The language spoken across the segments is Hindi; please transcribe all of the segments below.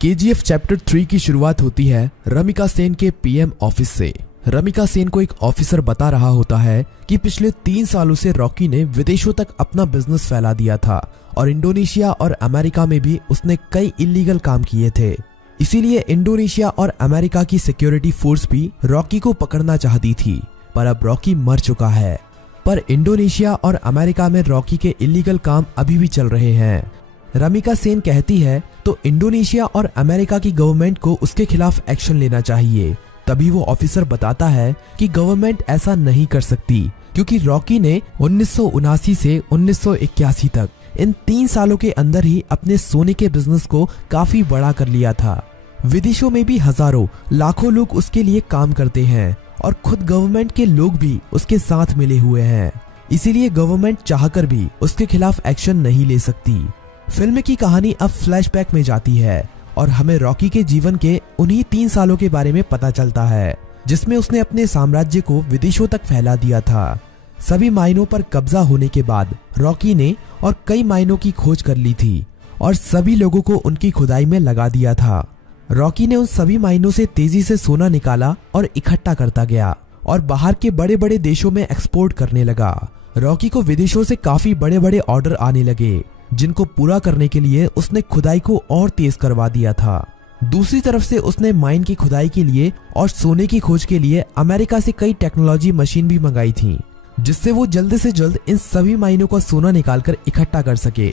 केजीएफ चैप्टर 3 की शुरुआत होती है रमिका सेन के पीएम ऑफिस से। रमिका सेन को एक ऑफिसर बता रहा होता है कि पिछले 3 सालों से रॉकी ने विदेशों तक अपना बिजनेस फैला दिया था और इंडोनेशिया और अमेरिका में भी उसने कई इलीगल काम किए थे। इसीलिए इंडोनेशिया और अमेरिका की सिक्योरिटी फोर्स भी रॉकी को पकड़ना चाहती थी, पर अब रॉकी मर चुका है। पर इंडोनेशिया और अमेरिका में रॉकी के इलीगल काम अभी भी चल रहे हैं। रमिका सेन कहती है तो इंडोनेशिया और अमेरिका की गवर्नमेंट को उसके खिलाफ एक्शन लेना चाहिए। तभी वो ऑफिसर बताता है कि गवर्नमेंट ऐसा नहीं कर सकती, क्योंकि रॉकी ने 1979 से 1981 तक इन 3 सालों के अंदर ही अपने सोने के बिजनेस को काफी बड़ा कर लिया था। विदेशों में भी हजारों लाखों लोग उसके लिए काम करते हैं और खुद गवर्नमेंट के लोग भी उसके साथ मिले हुए हैं। इसीलिए गवर्नमेंट चाहकर भी उसके खिलाफ एक्शन नहीं ले सकती। फिल्म की कहानी अब फ्लैशबैक में जाती है और हमें रॉकी के जीवन के उन्हीं 3 सालों के बारे में पता चलता है, जिसमें उसने अपने साम्राज्य को विदेशों तक फैला दिया था। सभी माइनों पर कब्जा होने के बाद रॉकी ने और कई माइनों की खोज कर ली थी और सभी लोगों को उनकी खुदाई में लगा दिया था। रॉकी ने उन सभी माइनों से तेजी से सोना निकाला और इकट्ठा करता गया और बाहर के बड़े बड़े देशों में एक्सपोर्ट करने लगा। रॉकी को विदेशों से काफी बड़े बड़े ऑर्डर आने लगे, जिनको पूरा करने के लिए उसने खुदाई को और तेज करवा दिया था। दूसरी तरफ से उसने माइन की खुदाई के लिए और सोने की खोज के लिए अमेरिका से कई टेक्नोलॉजी मशीन भी मंगाई थी, जिससे वो जल्द से जल्द इन सभी माइनों का सोना निकालकर इकट्ठा कर सके।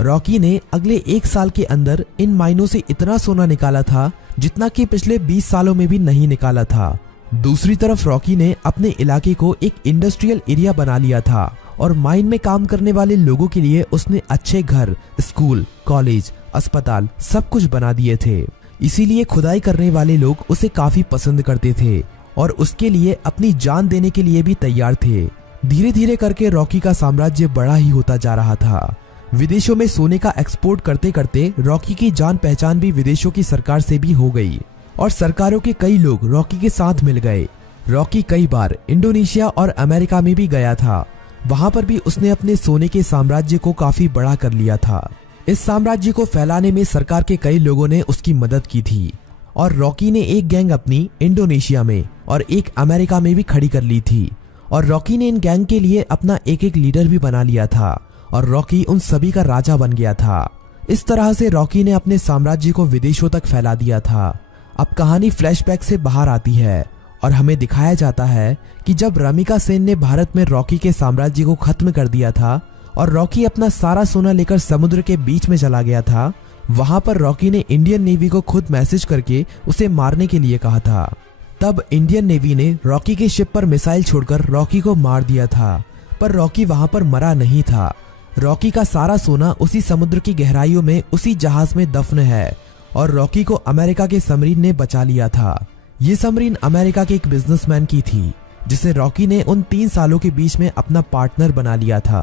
रॉकी ने अगले 1 साल के अंदर इन माइनों से इतना सोना निकाला था जितना कि पिछले 20 सालों में भी नहीं निकाला था। दूसरी तरफ रॉकी ने अपने इलाके को एक इंडस्ट्रियल एरिया बना लिया था और माइन में काम करने वाले लोगों के लिए उसने अच्छे घर, स्कूल, कॉलेज, अस्पताल सब कुछ बना दिए थे। इसीलिए खुदाई करने वाले लोग उसे काफी पसंद करते थे और उसके लिए अपनी जान देने के लिए भी तैयार थे। धीरे धीरे करके रॉकी का साम्राज्य बड़ा ही होता जा रहा था। विदेशों में सोने का एक्सपोर्ट करते करते रॉकी की जान पहचान भी विदेशों की सरकार से भी हो गई और सरकारों के कई लोग रॉकी के साथ मिल गए। रॉकी कई बार इंडोनेशिया और अमेरिका में भी गया था। वहां पर भी उसने अपने सोने के साम्राज्य को काफी बड़ा कर लिया था। इस साम्राज्य को फैलाने में सरकार के कई लोगों ने उसकी मदद की थी और रॉकी ने एक गैंग अपनी इंडोनेशिया में और एक अमेरिका में भी खड़ी कर ली थी और रॉकी ने इन गैंग के लिए अपना एक लीडर भी बना लिया था और रॉकी उन सभी का राजा बन गया था। इस तरह से रॉकी ने अपने साम्राज्य को विदेशों तक फैला दिया था। अब कहानी फ्लैशबैक से बाहर आती है और हमें दिखाया जाता है कि जब रमिका सेन ने भारत में रॉकी के साम्राज्य को खत्म कर दिया था और रॉकी अपना सारा सोना लेकर समुद्र के बीच में चला गया था, वहां पर रॉकी ने इंडियन नेवी को खुद मैसेज करके उसे मारने के लिए कहा था। तब इंडियन नेवी ने रॉकी के शिप पर मिसाइल छोड़कर रॉकी को मार दिया था, पर रॉकी वहां पर मरा नहीं था। रॉकी का सारा सोना उसी समुद्र की गहराइयों में उसी जहाज में दफन है और रॉकी को अमेरिका के सबमरीन ने बचा लिया था। ये सबमरीन अमेरिका के एक बिजनेसमैन की थी, जिसे रॉकी ने उन 3 सालों के बीच में अपना पार्टनर बना लिया था।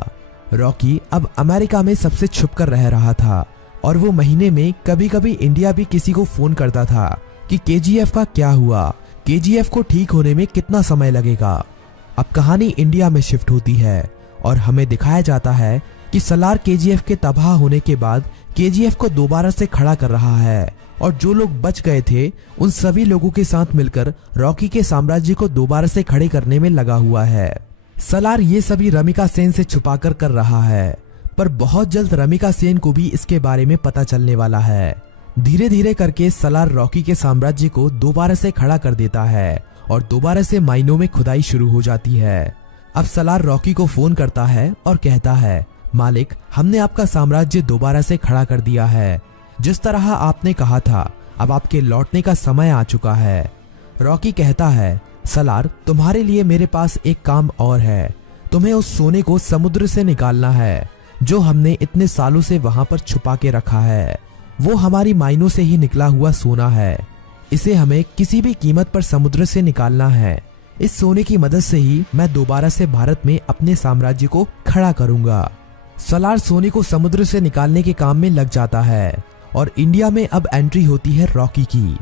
रॉकी अब अमेरिका में सबसे छुपकर रह रहा था और वो महीने में कभी कभी इंडिया भी किसी को फोन करता था कि केजीएफ का क्या हुआ, केजीएफ को ठीक होने में कितना समय लगेगा। अब कहानी इंडिया में शिफ्ट होती है और हमें दिखाया जाता है कि सलार केजीएफ के तबाह होने के बाद केजीएफ को दोबारा से खड़ा कर रहा है और जो लोग बच गए थे उन सभी लोगों के साथ मिलकर रॉकी के साम्राज्य को दोबारा से खड़े करने में लगा हुआ है। सलार ये सभी रमिका सेन से छुपाकर कर रहा है, पर बहुत जल्द रमिका सेन को भी इसके बारे में पता चलने वाला है। धीरे धीरे करके सलार रॉकी के साम्राज्य को दोबारा से खड़ा कर देता है और दोबारा से माइनों में खुदाई शुरू हो जाती है। अब सलार रॉकी को फोन करता है और कहता है, मालिक, हमने आपका साम्राज्य दोबारा से खड़ा कर दिया है। जिस तरह आपने कहा था, अब आपके लौटने का समय आ चुका है। रॉकी कहता है, सलार, तुम्हारे लिए मेरे पास एक काम और है। तुम्हें उस सोने को समुद्र से निकालना है जो हमने इतने सालों से वहां पर छुपा के रखा है। वो हमारी माइनों से ही निकला हुआ सोना है। इसे हमें किसी भी कीमत पर समुद्र से निकालना है। इस सोने की मदद से ही मैं दोबारा से भारत में अपने साम्राज्य को खड़ा करूंगा। सलार सोने को समुद्र से निकालने के काम में लग जाता है और इंडिया में अब एंट्री होती है रॉकी की।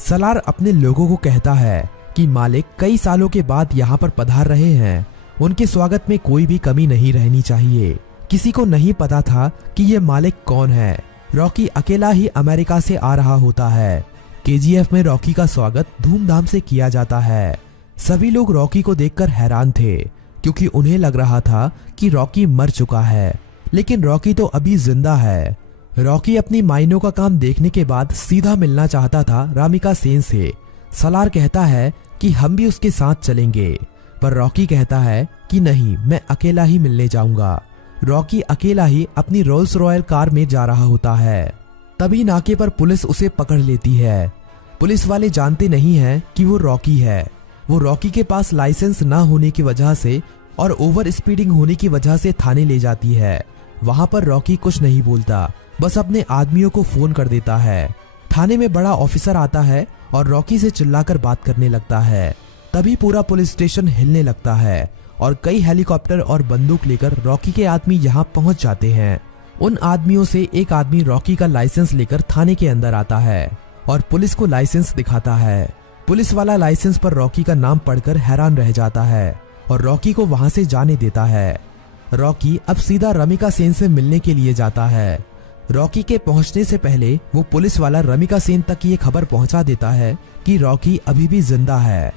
सलार अपने लोगों को कहता है कि मालिक कई सालों के बाद यहाँ पर पधार रहे हैं, उनके स्वागत में कोई भी कमी नहीं रहनी चाहिए। किसी को नहीं पता था कि ये मालिक कौन है। रॉकी अकेला ही अमेरिका से आ रहा होता है। केजीएफ में रॉकी का स्वागत धूमधाम से किया जाता है। सभी लोग रॉकी को देखकर हैरान थे क्योंकि उन्हें लग रहा था कि रॉकी मर चुका है, लेकिन रॉकी तो अभी जिंदा है। रॉकी अपनी माइनों का काम देखने के बाद सीधा मिलना चाहता था रामिका सेन से। सलार कहता है कि हम भी उसके साथ चलेंगे, पर रॉकी कहता है कि नहीं, मैं अकेला ही मिलने जाऊंगा। रॉकी अकेला ही अपनी रोल्स रॉयल कार में जा रहा होता है। तभी नाके पर पुलिस उसे पकड़ लेती है। पुलिस वाले जानते नहीं हैं कि वो रॉकी है। वो रॉकी के पास लाइसेंस ना होने की वजह से और ओवर स्पीडिंग होने की वजह से थाने ले जाती है। वहां पर रॉकी कुछ नहीं बोलता, बस अपने आदमियों को फोन कर देता है। थाने में बड़ा ऑफिसर आता है और रॉकी से चिल्लाकर बात करने लगता है। तभी पूरा पुलिस स्टेशन हिलने लगता है और कई हेलीकॉप्टर और बंदूक लेकर रॉकी के आदमी यहाँ पहुंच जाते हैं। उन आदमियों से एक आदमी रॉकी का लाइसेंस लेकर थाने के अंदर आता है और पुलिस को लाइसेंस दिखाता है। पुलिस वाला लाइसेंस पर रॉकी का नाम पढ़कर हैरान रह जाता है और रॉकी को वहां से जाने देता है। रॉकी अब सीधा रमिका सेन से मिलने के लिए जाता है। रॉकी के पहुंचने से पहले वो पुलिस वाला रमिका सेन तक ये खबर पहुंचा देता है कि रॉकी अभी भी जिंदा है।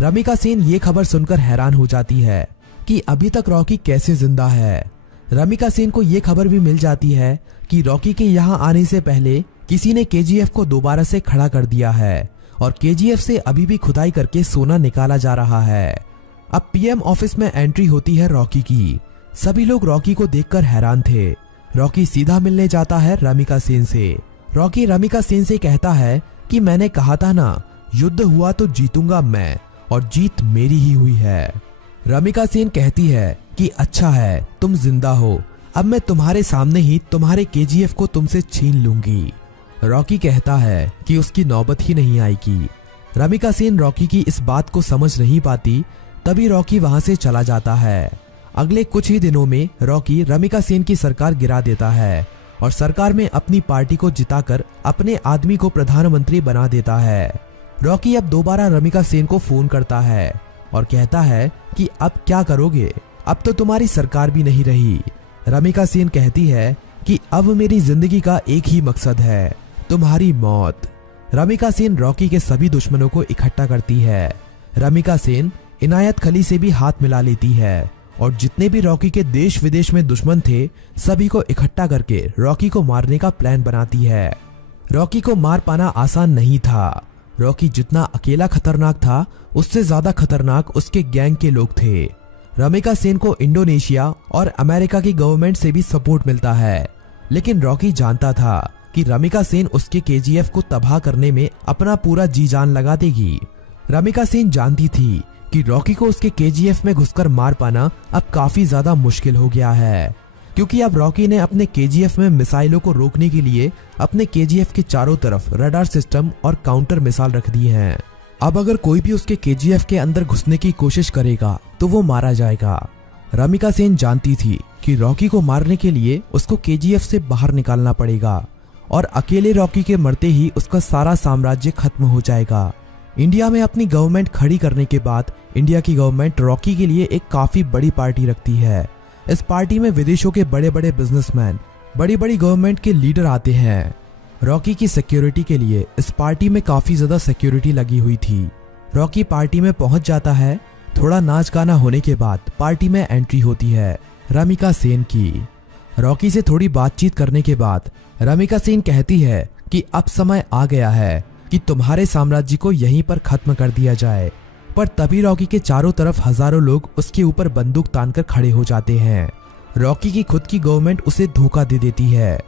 रमिका सेन ये खबर सुनकर हैरान हो जाती है कि अभी तक रॉकी कैसे जिंदा है। रमिका सेन को ये खबर भी मिल जाती है कि रॉकी के यहाँ आने से पहले किसी ने केजीएफ को दोबारा से खड़ा कर दिया है और केजीएफ से अभी भी खुदाई करके सोना निकाला जा रहा है। अब पीएम ऑफिस में एंट्री होती है रॉकी की। सभी लोग रॉकी को देखकर हैरान थे। रॉकी सीधा मिलने जाता है रमिका सेन से। रॉकी रमिका सेन से कहता है कि मैंने कहा था ना, युद्ध हुआ तो जीतूंगा मैं, और जीत मेरी ही हुई है। रमिका सेन कहती है कि अच्छा है, तुम जिंदा हो, अब मैं तुम्हारे सामने ही तुम्हारे केजीएफ को तुमसे छीन लूंगी। रॉकी कहता है कि उसकी नौबत ही नहीं आएगी। रमिका सेन रॉकी की इस बात को समझ नहीं पाती। तभी रॉकी वहां से चला जाता है। अगले कुछ ही दिनों में रॉकी रमिका सेन की सरकार गिरा देता है और सरकार में अपनी पार्टी को जिताकर अपने आदमी को प्रधानमंत्री बना देता है। रॉकी अब दोबारा रमिका सेन को फोन करता है और कहता है कि अब क्या करोगे, अब तो तुम्हारी सरकार भी नहीं रही। रमिका सेन कहती है कि अब मेरी जिंदगी का एक ही मकसद है, तुम्हारी मौत। रमिका सेन रॉकी के सभी दुश्मनों को इकट्ठा करती है। रमिका सेन इनायत खली से भी हाथ मिला लेती है और जितने भी रॉकी के देश विदेश में दुश्मन थे सभी को इकट्ठा करके रॉकी को मारने का प्लान बनाती है। रॉकी को मार पाना आसान नहीं था। रॉकी जितना अकेला खतरनाक था उससे ज्यादा खतरनाक उसके गैंग के लोग थे। रमिका सेन को इंडोनेशिया और अमेरिका की गवर्नमेंट से भी सपोर्ट मिलता है, लेकिन रॉकी जानता था कि रमिका सेन उसके केजीएफ को तबाह करने में अपना पूरा जी जान लगा देगी। रमिका सेन जानती थी कि रॉकी को उसके केजीएफ में घुसकर मार पाना अब काफी ज्यादा मुश्किल हो गया है, क्योंकि अब रॉकी ने अपने केजीएफ में मिसाइलों को रोकने के लिए अपने केजीएफ के चारों तरफ रडार सिस्टम और काउंटर मिसाइल रख दी हैं। अब अगर कोई भी उसके केजीएफ के अंदर घुसने की कोशिश करेगा तो वो मारा जाएगा। रमिका सेन जानती थी कि रॉकी को मारने के लिए उसको केजीएफ से बाहर निकालना पड़ेगा और अकेले रॉकी के मरते ही उसका सारा साम्राज्य खत्म हो जाएगा। इंडिया में अपनी गवर्नमेंट खड़ी करने के बाद इंडिया की गवर्नमेंट रॉकी के लिए एक काफी बड़ी पार्टी रखती है। इस पार्टी में विदेशों के बड़े बड़े बिजनेसमैन, बड़ी बड़ी गवर्नमेंट के लीडर आते हैं। रॉकी की सिक्योरिटी के लिए इस पार्टी में काफी ज्यादा सिक्योरिटी लगी हुई थी। रॉकी पार्टी में पहुंच जाता है। थोड़ा नाच गाना होने के बाद पार्टी में एंट्री होती है रमिका सेन की। रॉकी से थोड़ी बातचीत करने के बाद रमिका सेन कहती है कि अब समय आ गया है कि तुम्हारे साम्राज्य को यहीं पर खत्म कर दिया जाए। पर तभी रॉकी के चारों तरफ हजारों लोग उसके ऊपर बंदूक तानकर खड़े हो जाते हैं। रॉकी की खुद की गवर्नमेंट उसे धोखा दे देती है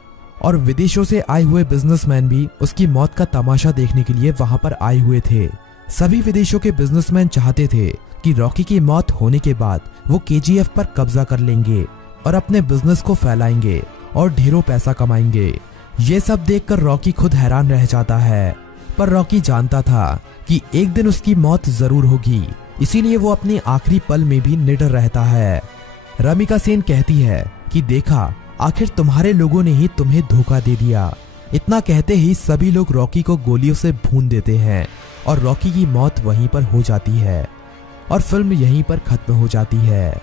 और विदेशों से आए हुए बिजनेसमैन भी उसकी मौत का तमाशा देखने के लिए वहां पर आए हुए थे। सभी विदेशों के बिजनेसमैन चाहते थे कि रॉकी की मौत होने के बाद वो केजीएफ पर कब्जा कर लेंगे और अपने बिजनेस को फैलाएंगे और ढेरों पैसा कमाएंगे। ये सब देखकर रॉकी खुद हैरान रह जाता है, पर रॉकी जानता था कि एक दिन उसकी मौत जरूर होगी, इसीलिए वो अपने आखिरी पल में भी निडर रहता है। रमिका सेन कहती है कि देखा, आखिर तुम्हारे लोगों ने ही तुम्हें धोखा दे दिया। इतना कहते ही सभी लोग रॉकी को गोलियों से भून देते हैं और रॉकी की मौत वहीं पर हो जाती है और फिल्म यहीं पर खत्म हो जाती है।